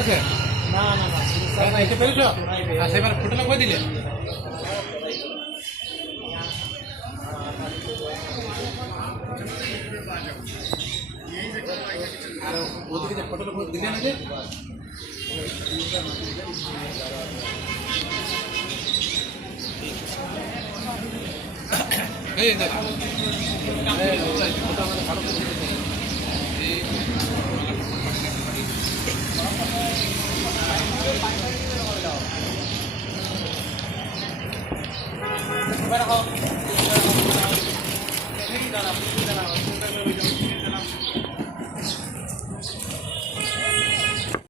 আছে না না না এটা পেরেছ আচ্ছা এবার ফটোটা কই দিলে আর ওদিকে যে ফটোটা দিলে না যে এই দেখো ফটো আমাদের ভালো করে